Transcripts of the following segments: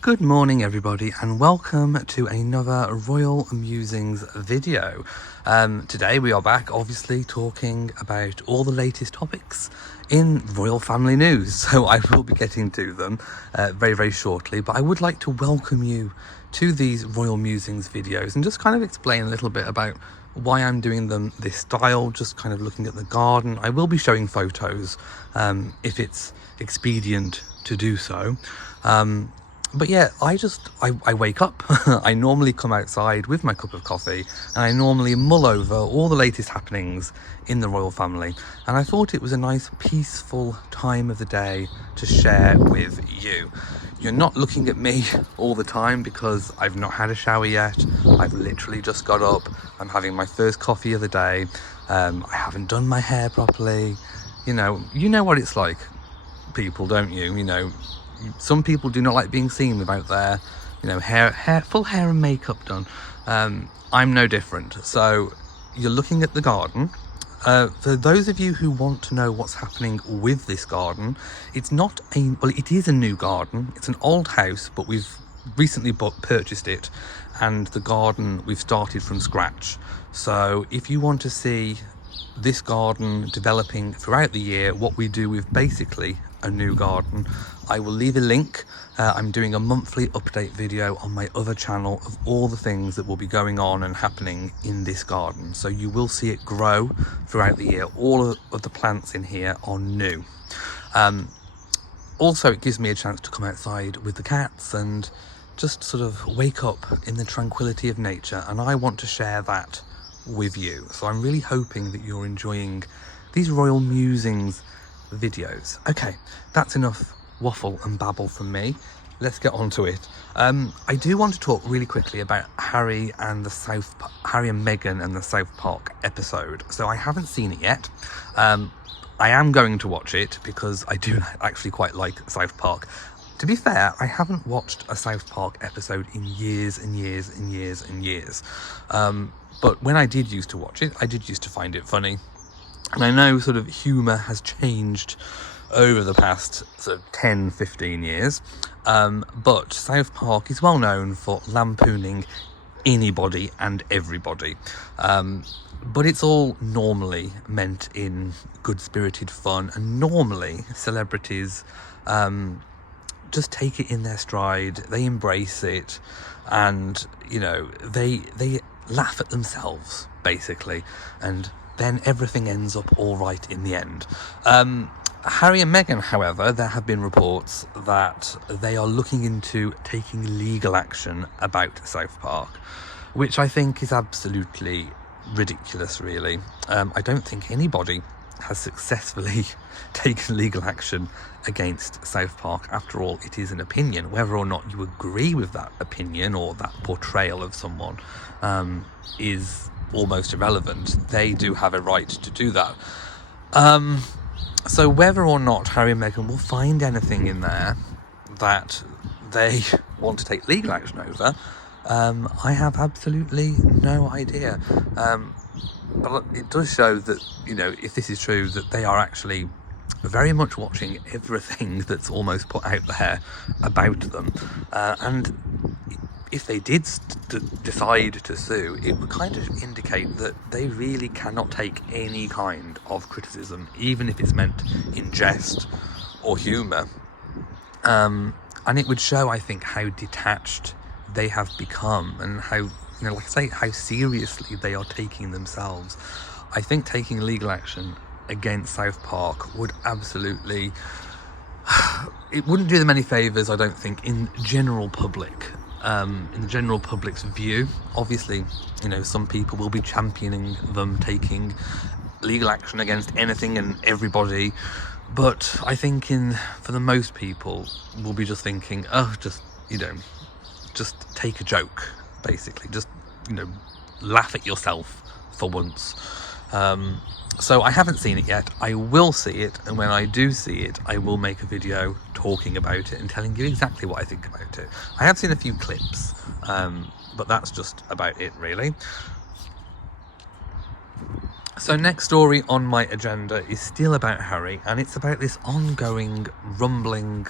Good morning everybody and welcome to another Royal Musings video. Today we are back obviously talking about all the latest topics in royal family news, so I will be getting to them very shortly, but I would like to welcome you to these Royal Musings videos and just kind of explain a little bit about why I'm doing them this style, just kind of looking at the garden. I will be showing photos if it's expedient to do so. But yeah, I wake up, I normally come outside with my cup of coffee and I normally mull over all the latest happenings in the royal family, and I thought it was a nice peaceful time of the day to share with you. You're not looking at me all the time because I've not had a shower yet. I've literally just got up, I'm having my first coffee of the day, I haven't done my hair properly. You know what it's like, people, don't you? Some people do not like being seen without their, full hair and makeup done. I'm no different. So you're looking at the garden. For those of you who want to know what's happening with this garden, it is a new garden. It's an old house, but we've recently purchased it, and the garden we've started from scratch. So if you want to see this garden developing throughout the year, what we do with basically a new garden, I will leave a link. I'm doing a monthly update video on my other channel of all the things that will be going on and happening in this garden, so you will see it grow throughout the year. All of the plants in here are new. Also, it gives me a chance to come outside with the cats and just sort of wake up in the tranquility of nature, and I want to share that with you. So I'm really hoping that you're enjoying these Royal Musings videos. Okay, that's enough waffle and babble from me. Let's get on to it. I do want to talk really quickly about Harry and Meghan and the South Park episode. So I haven't seen it yet. I am going to watch it because I do actually quite like South Park. To be fair, I haven't watched a South Park episode in years and years and years and years. But when I did used to watch it, I did used to find it funny. And I know sort of humour has changed over the past sort of 10-15 years, but South Park is well known for lampooning anybody and everybody, but it's all normally meant in good-spirited fun, and normally celebrities just take it in their stride, they embrace it, and they laugh at themselves basically, and then everything ends up all right in the end. Harry and Meghan, however, there have been reports that they are looking into taking legal action about South Park, which I think is absolutely ridiculous, really. I don't think anybody has successfully taken legal action against South Park. After all, it is an opinion. Whether or not you agree with that opinion or that portrayal of someone is almost irrelevant. They do have a right to do that. So whether or not Harry and Meghan will find anything in there that they want to take legal action over, I have absolutely no idea. But it does show that, if this is true, that they are actually very much watching everything that's almost put out there about them. And if they did decide to sue, it would kind of indicate that they really cannot take any kind of criticism, even if it's meant in jest or humour. And it would show, I think, how detached they have become and how, like I say, how seriously they are taking themselves. I think taking legal action against South Park would absolutely... it wouldn't do them any favours, I don't think, in general public. In the general public's view. Obviously, some people will be championing them taking legal action against anything and everybody, but I think for the most people, we'll be just thinking, just take a joke, basically. Just, laugh at yourself for once. So I haven't seen it yet. I will see it, and when I do see it, I will make a video talking about it and telling you exactly what I think about it. I have seen a few clips, but that's just about it, really. So next story on my agenda is still about Harry, and it's about this ongoing rumbling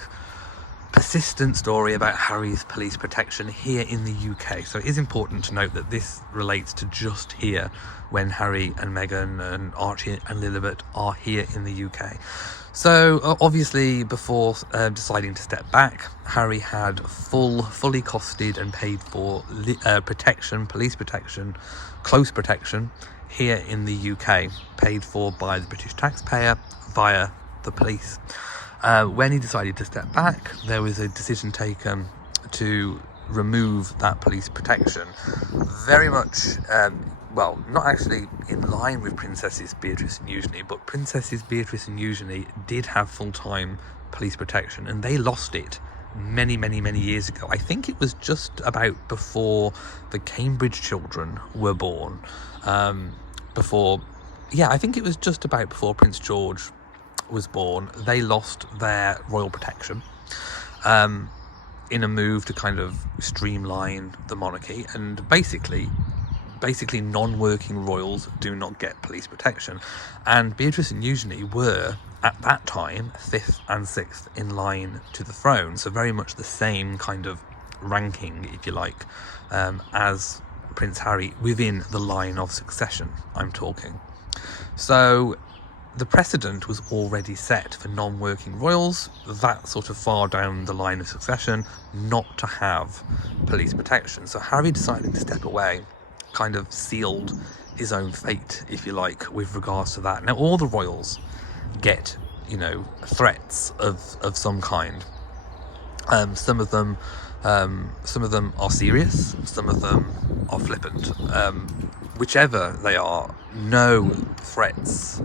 persistent story about Harry's police protection here in the UK. So it is important to note that this relates to just here, when Harry and Meghan and Archie and Lilibet are here in the UK. So obviously, before deciding to step back, Harry had fully costed and paid for protection, police protection, close protection here in the UK, paid for by the British taxpayer via the police. When he decided to step back, there was a decision taken to remove that police protection, very much, well, not actually in line with Princesses Beatrice and Eugenie, but Princesses Beatrice and Eugenie did have full-time police protection, and they lost it many years ago. I think it was just about before the Cambridge children were born. I think it was just about before Prince George was born. They lost their royal protection in a move to kind of streamline the monarchy, and basically non-working royals do not get police protection, and Beatrice and Eugenie were at that time 5th and 6th in line to the throne, so very much the same kind of ranking, if you like, as Prince Harry within the line of succession I'm talking. So the precedent was already set for non-working royals, that sort of far down the line of succession, not to have police protection. So Harry deciding to step away kind of sealed his own fate, if you like, with regards to that. Now, all the royals get, threats of some kind. Some of them are serious, some of them are flippant. Whichever they are, no threats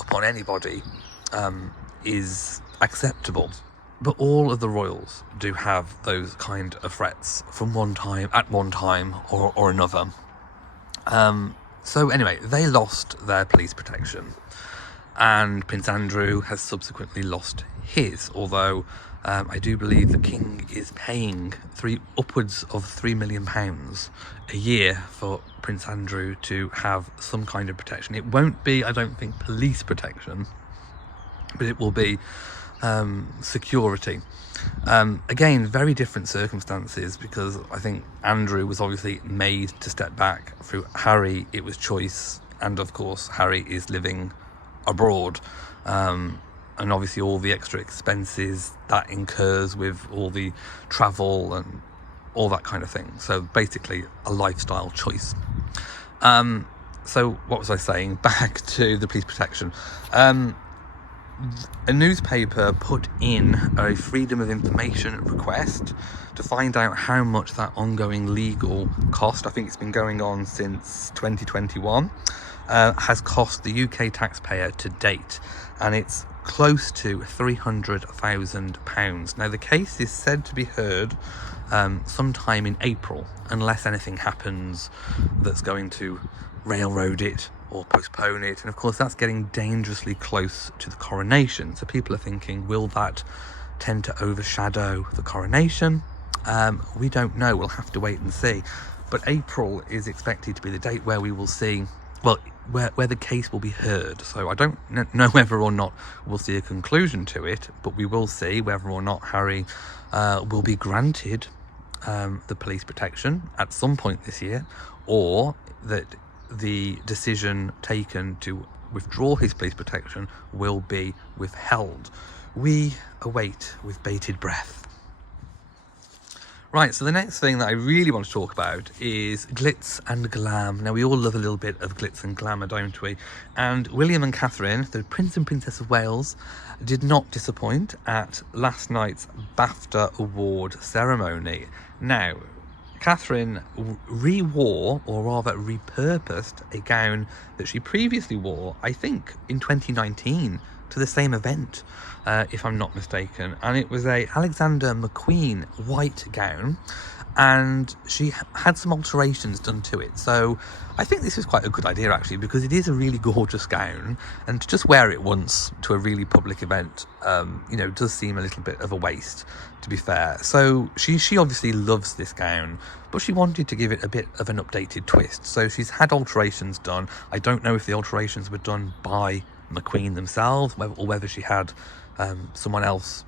upon anybody is acceptable. But all of the royals do have those kind of threats from one time or another. So anyway, they lost their police protection, and Prince Andrew has subsequently lost his, although I do believe the King is paying upwards of £3 million a year for Prince Andrew to have some kind of protection. It won't be, I don't think, police protection, but it will be security. Again, very different circumstances, because I think Andrew was obviously made to step back. Through Harry, it was choice, and of course Harry is living abroad, and obviously all the extra expenses that incurs with all the travel and all that kind of thing. So basically a lifestyle choice. So what was I saying? Back to the police protection. A newspaper put in a freedom of information request to find out how much that ongoing legal cost, I think it's been going on since 2021, has cost the UK taxpayer to date, and it's close to £300,000. Now, the case is said to be heard sometime in April, unless anything happens that's going to railroad it or postpone it, and of course that's getting dangerously close to the coronation. So people are thinking, will that tend to overshadow the coronation? We don't know, we'll have to wait and see. But April is expected to be the date where we will see, well, where the case will be heard. So I don't know whether or not we'll see a conclusion to it, but we will see whether or not Harry will be granted the police protection at some point this year, or that the decision taken to withdraw his police protection will be withheld. We await with bated breath. Right, so the next thing that I really want to talk about is glitz and glam. Now, we all love a little bit of glitz and glamour, don't we? And William and Catherine, the Prince and Princess of Wales, did not disappoint at last night's BAFTA award ceremony. Now, Catherine re-wore, or rather repurposed, a gown that she previously wore, I think, in 2019 to the same event, if I'm not mistaken. And it was a Alexander McQueen white gown, and she had some alterations done to it. So I think this is quite a good idea, actually, because it is a really gorgeous gown, and to just wear it once to a really public event, does seem a little bit of a waste, to be fair. So she obviously loves this gown, but she wanted to give it a bit of an updated twist. So she's had alterations done. I don't know if the alterations were done by McQueen themselves, or whether she had someone else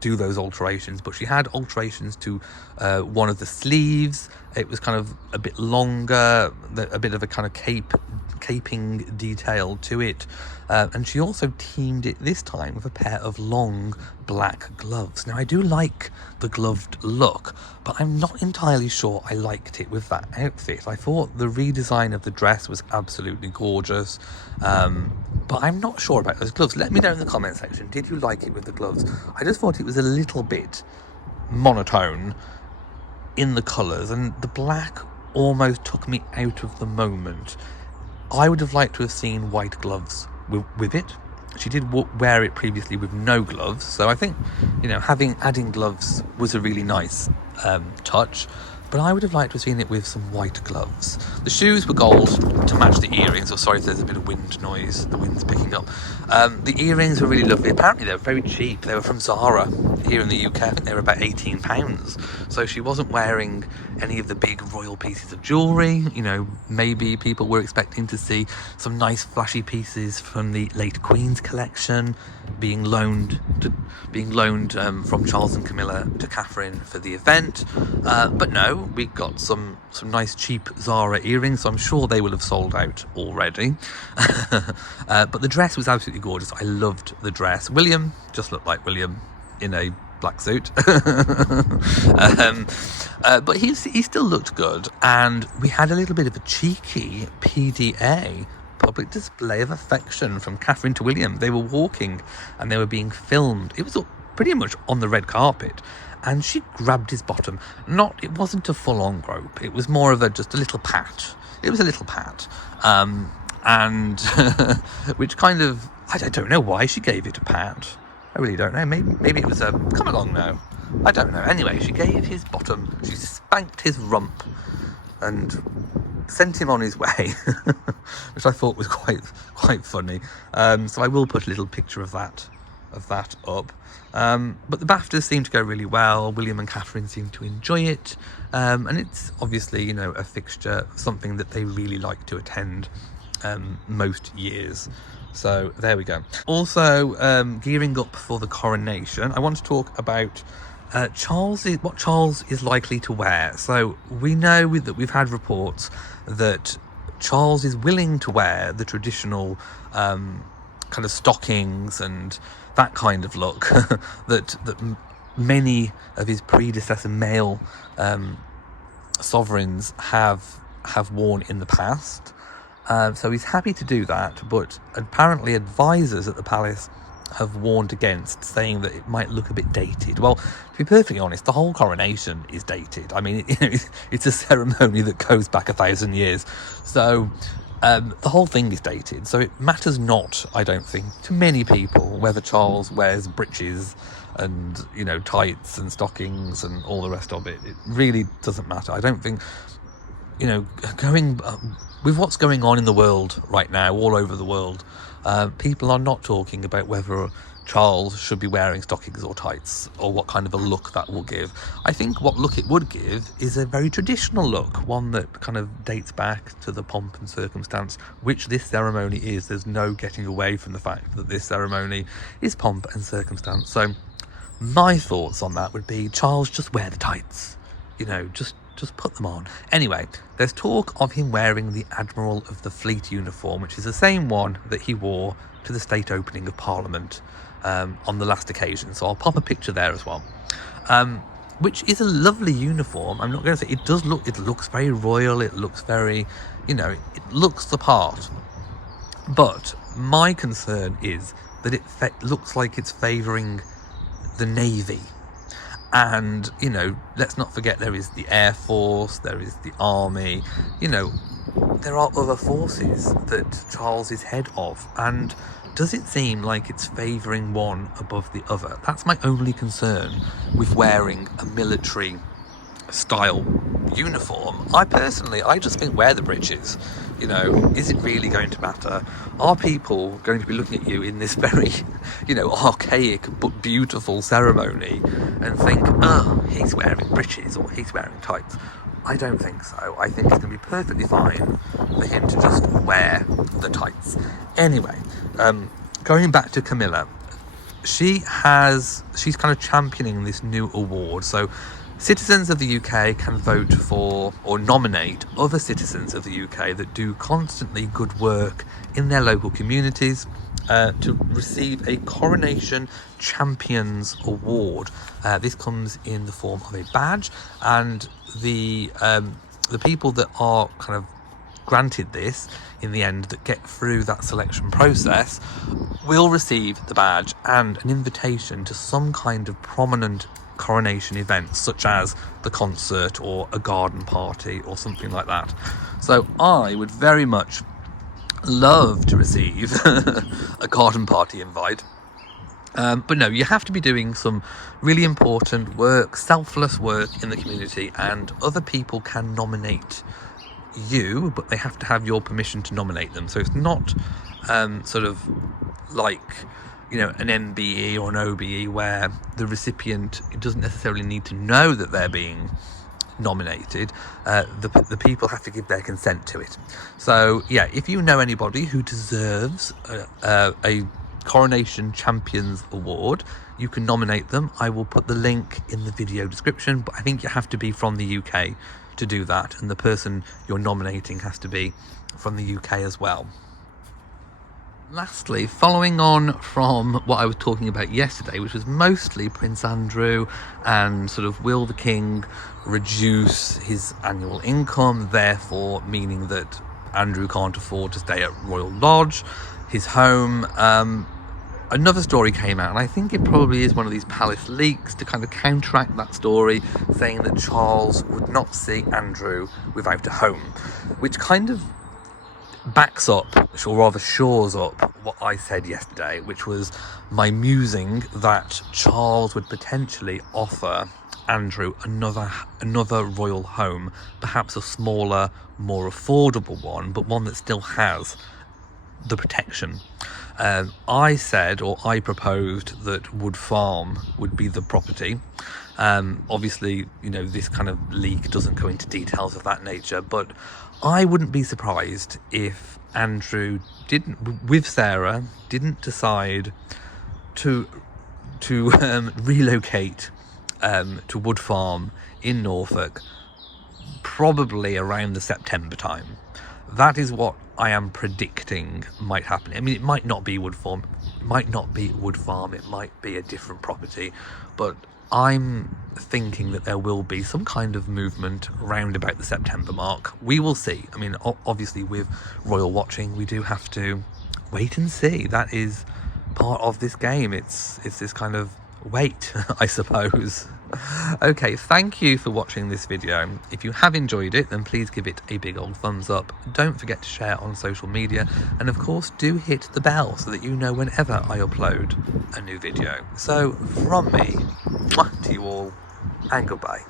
do those alterations, but she had alterations to one of the sleeves. It was kind of a bit longer, a bit of a kind of caping detail to it, and she also teamed it this time with a pair of long black gloves. Now I do like the gloved look, but I'm not entirely sure I liked it with that outfit. I thought the redesign of the dress was absolutely gorgeous, but I'm not sure about those gloves. Let me know in the comment section, did you like it with the gloves? I just thought it was a little bit monotone in the colours, and the black almost took me out of the moment. I would have liked to have seen white gloves with it. She did wear it previously with no gloves, so I think, you know, adding gloves was a really nice touch, but I would have liked to have seen it with some white gloves. The shoes were gold to match the earrings. Oh, sorry if there's a bit of wind noise, the wind's picking up. The earrings were really lovely. Apparently they were very cheap. They were from Zara here in the UK. I think they were about £18. So she wasn't wearing any of the big royal pieces of jewellery. You know, maybe people were expecting to see some nice flashy pieces from the late Queen's collection being loaned from Charles and Camilla to Catherine for the event, but no, we got some nice cheap Zara earrings, so I'm sure they will have sold out already. But the dress was absolutely gorgeous. I loved the dress. William just looked like William in a black suit. But he still looked good, and we had a little bit of a cheeky PDA, public display of affection, from Catherine to William. They were walking and they were being filmed. It was pretty much on the red carpet, and she grabbed his bottom. It wasn't a full-on grope, it was more of just a little pat. It was a little pat, and which kind of, I don't know why she gave it a pat. I really don't know. Maybe it was a come along now. I don't know. Anyway, she gave his bottom, she spanked his rump and sent him on his way, which I thought was quite funny. So I will put a little picture of that up. But the BAFTAs seemed to go really well. William and Catherine seemed to enjoy it, and it's obviously, you know, a fixture, something that they really like to attend most years. So there we go. Also, gearing up for the coronation, I want to talk about what Charles is likely to wear. So we know that we've had reports that Charles is willing to wear the traditional kind of stockings and that kind of look that many of his predecessor male sovereigns have worn in the past. So he's happy to do that, but apparently advisors at the palace have warned against, saying that it might look a bit dated. Well, to be perfectly honest, the whole coronation is dated. I mean, it's a ceremony that goes back 1,000 years. So the whole thing is dated. So it matters not, I don't think, to many people whether Charles wears breeches and, you know, tights and stockings and all the rest of it. It really doesn't matter. I don't think, you know, with what's going on in the world right now, all over the world, people are not talking about whether Charles should be wearing stockings or tights, or what kind of a look that will give. I think what look it would give is a very traditional look, one that kind of dates back to the pomp and circumstance, which this ceremony is. There's no getting away from the fact that this ceremony is pomp and circumstance. So my thoughts on that would be, Charles, just wear the tights, you know, just put them on. Anyway, there's talk of him wearing the Admiral of the Fleet uniform, which is the same one that he wore to the state opening of Parliament on the last occasion. So I'll pop a picture there as well. Which is a lovely uniform. I'm not going to say, it looks very royal. It looks very, you know, it looks the part. But my concern is that it looks like it's favouring the Navy. And, you know, let's not forget there is the Air Force, there is the Army, you know, there are other forces that Charles is head of. And does it seem like it's favouring one above the other? That's my only concern with wearing a military style uniform. I just think wear the breeches. You know, is it really going to matter? Are people going to be looking at you in this very, you know, archaic but beautiful ceremony and think, oh, he's wearing breeches or he's wearing tights? I don't think so. I think it's going to be perfectly fine for him to just wear the tights. Anyway, going back to Camilla, she's kind of championing this new award. So citizens of the UK can vote for or nominate other citizens of the UK that do constantly good work in their local communities to receive a Coronation Champions Award. This comes in the form of a badge, and the people that are kind of granted this in the end, that get through that selection process, will receive the badge and an invitation to some kind of prominent coronation event, such as the concert or a garden party or something like that. So I would very much love to receive a garden party invite. But no, you have to be doing some really important work, selfless work in the community, and other people can nominate you, but they have to have your permission to nominate them. So it's not sort of like, you know, an MBE or an OBE where the recipient doesn't necessarily need to know that they're being nominated. The people have to give their consent to it. So yeah, if you know anybody who deserves a Coronation Champions Award, you can nominate them. I will put the link in the video description, but I think you have to be from the UK to do that, and the person you're nominating has to be from the UK as well. Lastly, following on from what I was talking about yesterday, which was mostly Prince Andrew and sort of will the King reduce his annual income, therefore meaning that Andrew can't afford to stay at Royal Lodge, his home. Another story came out, and I think it probably is one of these palace leaks to kind of counteract that story, saying that Charles would not see Andrew without a home, which kind of backs up, or rather shores up, what I said yesterday, which was my musing that Charles would potentially offer Andrew another royal home, perhaps a smaller, more affordable one, but one that still has the protection. I said, or I proposed, that Wood Farm would be the property. Obviously, you know, this kind of leak doesn't go into details of that nature, but I wouldn't be surprised if Andrew with Sarah didn't decide to relocate to Wood Farm in Norfolk, probably around the September time. That is what I am predicting might happen. I mean, it might not be Wood Farm, it might be a different property, but I'm thinking that there will be some kind of movement round about the September mark. We will see. I mean, obviously with royal watching, we do have to wait and see. That is part of this game. It's this kind of wait, I suppose. Okay, thank you for watching this video. If you have enjoyed it, then please give it a big old thumbs up. Don't forget to share on social media, and of course do hit the bell so that you know whenever I upload a new video. So from me, mwah, to you all, and goodbye.